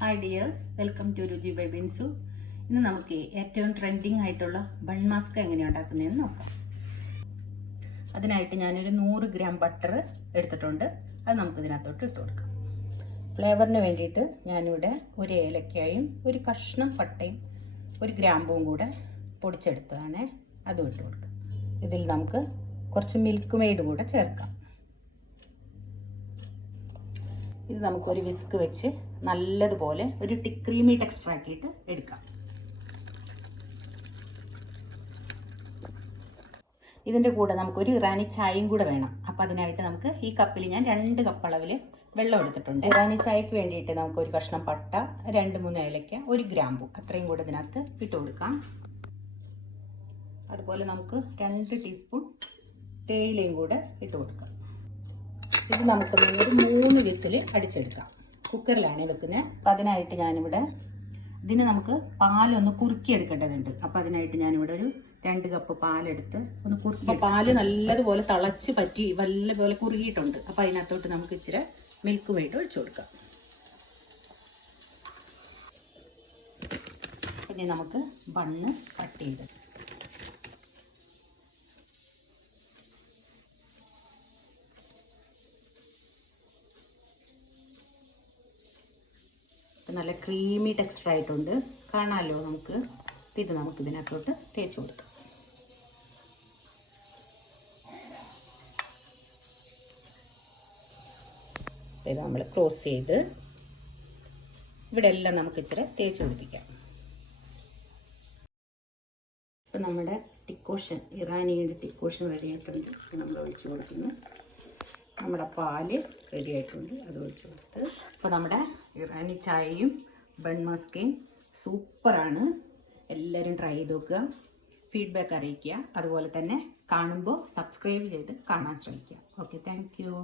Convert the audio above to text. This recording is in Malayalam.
ഹായ് ഡിയേഴ്സ്, വെൽക്കം ടു രുചി ബൈ ബിൻസു. ഇന്ന് നമുക്ക് ഏറ്റവും ട്രെൻഡിങ് ആയിട്ടുള്ള ബൺ മാസ്ക് എങ്ങനെയാണ് ഉണ്ടാക്കുന്നതെന്ന് നോക്കാം. അതിനായിട്ട് ഞാനൊരു 100 ഗ്രാം ബട്ടർ എടുത്തിട്ടുണ്ട്. അത് നമുക്ക് ഇതിനകത്തോട്ട് ഇട്ട് കൊടുക്കാം. ഫ്ലേവറിന് വേണ്ടിയിട്ട് ഞാനിവിടെ ഒരു ഏലക്കായും ഒരു കഷ്ണം പട്ടയും ഒരു ഗ്രാമ്പും കൂടെ പൊടിച്ചെടുത്തതാണ്. അതും ഇട്ട് കൊടുക്കാം. ഇതിൽ നമുക്ക് കുറച്ച് മിൽക്ക് മെയ്ഡ് കൂടെ ചേർക്കാം. ഇത് നമുക്കൊരു വിസ്ക് വെച്ച് നല്ലതുപോലെ ഒരു ക്രീമി ടെക്സ്ചർ ആക്കിയിട്ട് എടുക്കാം. ഇതിൻ്റെ കൂടെ നമുക്കൊരു ഇറാനി ചായയും കൂടെ വേണം. അപ്പം അതിനായിട്ട് നമുക്ക് ഈ കപ്പിൽ ഞാൻ 2 കപ്പ് അളവിൽ വെള്ളം എടുത്തിട്ടുണ്ട്. ഇറാനി ചായക്ക് വേണ്ടിയിട്ട് നമുക്കൊരു കഷ്ണം പട്ട, 2-3 ഏലക്ക, ഒരു ഗ്രാമ്പു അത്രയും കൂടെ ഇതിനകത്ത് ഇട്ട് കൊടുക്കാം. അതുപോലെ നമുക്ക് 2 ടീസ്പൂൺ തേയിലയും കൂടെ ഇട്ട് കൊടുക്കാം. ഇത് നമുക്ക് ഒരു 3 വിസിൽ അടിച്ചെടുക്കാം. കുക്കറിലാണ് വെക്കുന്നത്. അപ്പം അതിനായിട്ട് ഞാനിവിടെ ഇതിന് നമുക്ക് പാലൊന്ന് കുറുക്കിയെടുക്കേണ്ടതുണ്ട്. അപ്പം അതിനായിട്ട് ഞാനിവിടെ ഒരു 2 കപ്പ് പാലെടുത്ത് ഒന്ന് കുറുക്കി. പാല് നല്ലതുപോലെ തിളച്ച് പറ്റി നല്ലപോലെ കുറുകിയിട്ടുണ്ട്. അപ്പം അതിനകത്തോട്ട് നമുക്ക് ഇച്ചിരി മിൽക്ക് മെയ്ഡ് ഒഴിച്ചു കൊടുക്കാം. പിന്നെ നമുക്ക് ബണ്ണ് കട്ട് ചെയ്ത് നല്ല ക്രീമി ടെക്സ്ചർ ആയിട്ടുണ്ട്, കാണാമല്ലോ നമുക്ക്. ഇത് നമുക്ക് ഇതിനകത്തോട്ട് തേച്ച് കൊടുക്കാം. ഇത് നമ്മൾ ക്ലോസ് ചെയ്ത് ഇവിടെ എല്ലാം നമുക്ക് ഇച്ചിരി തേച്ച് പിടിപ്പിക്കാം. ഇപ്പം നമ്മുടെ ടിക്കോഷൻ, ഇറാനിയുടെ ടിക്കോഷൻ റെഡി ആയിട്ടുണ്ട്. നമ്മൾ ഒഴിച്ചു കൊടുക്കുന്നു. നമ്മുടെ പാല് റെഡി ആയിട്ടുണ്ട്, അത് ഒഴിച്ചു കൊടുത്ത്. അപ്പോൾ നമ്മുടെ ഇറാനി ചായയും ബൺ മാസ്കയും സൂപ്പറാണ്. എല്ലാവരും ട്രൈ ചെയ്ത് നോക്കുക, ഫീഡ്ബാക്ക് അറിയിക്കുക. അതുപോലെ തന്നെ കാണുമ്പോൾ സബ്സ്ക്രൈബ് ചെയ്ത് കാണാൻ ശ്രമിക്കുക. Okay, thank you.